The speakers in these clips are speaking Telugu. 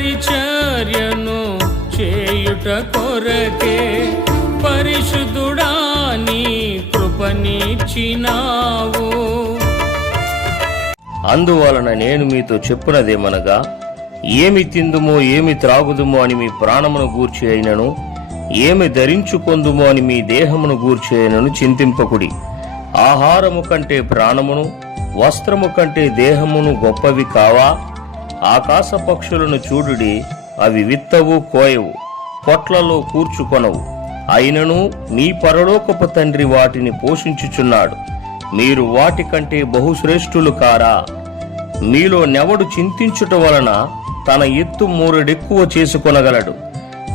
పరిచర్యను చేయుట కొరకే పరిశుద్ధుడా నీ కృపనిచ్చినావు. అందువలన నేను మీతో చెప్పునదేమనగా ఏమి తిందుమో ఏమి త్రాగుదుమో అని మీ ప్రాణమును గూర్చి అయినను ఏమి ధరించుకొందుమో అని మీ దేహమును గూర్చి అయినను చింతింపకుడి. ఆహారము కంటే ప్రాణమును వస్త్రము కంటే దేహమును గొప్పవి కావా? ఆకాశ పక్షులను చూడుడి అవి విత్తవు కోయవు పొట్లలో కూర్చుకొనవు. అయినను మీ పరలోకపు తండ్రి వాటిని పోషించుచున్నాడు. మీరు వాటికంటే బహుశ్రేష్ఠులు కారా? మీలో నెవడు చింతించుట వలన తన ఎత్తు మూరెడెక్కువ చేసుకొనగలడు.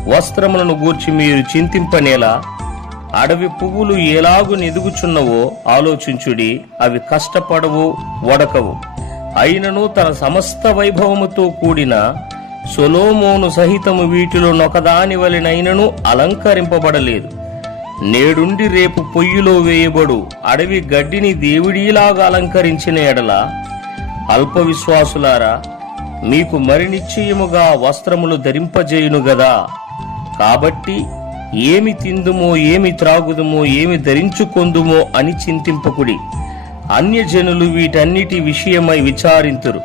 వస్త్రములను గూర్చి మీరు చింతింపనేలా అడవి పువ్వులు ఎలాగు ఎదుగుచున్నవో ఆలోచించుడి అవి కష్టపడవు వడకవు. అయినను తన సమస్త వైభవముతో కూడిన సొలోమోను సహితము వీటిలో నొకదాని వలెనైనను అలంకరింపబడలేదు. నేడుండి రేపు పొయ్యిలో వేయబడు అడవి గడ్డిని దేవుడిలాగా అలంకరించిన ఎడల అల్ప విశ్వాసులారా మీకు మరి నిశ్చయముగా వస్త్రములు ధరింపజేయును గదా. కాబట్టి ఏమి తిందుమో ఏమి త్రాగుదుమో ఏమి ధరించుకొందుమో అని చింతింపకుడి. అన్యజనులు వీటన్నిటి విషయమై విచారింతురు.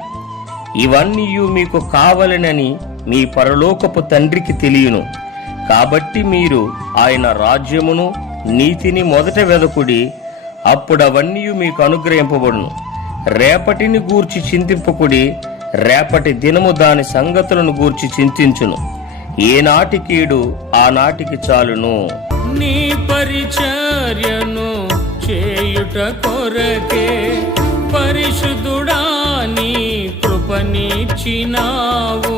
ఇవన్నీ మీకు కావలనని మీ పరలోకపు తండ్రికి తెలియను. కాబట్టి మీరు ఆయన రాజ్యమును నీతిని మొదట వెదకుడి అప్పుడవన్నీ మీకు అనుగ్రహింపబడును. రేపటిని గూర్చి చింతింపకుడి రేపటి దినము దాని సంగతులను గూర్చి చింతించును. ఏనాటికీడు ఆనాటికి చాలును. నీ పరిచర్యను చేయుట కొరకే పరిశుద్ధుడా నీ కృపనిచ్చినావు.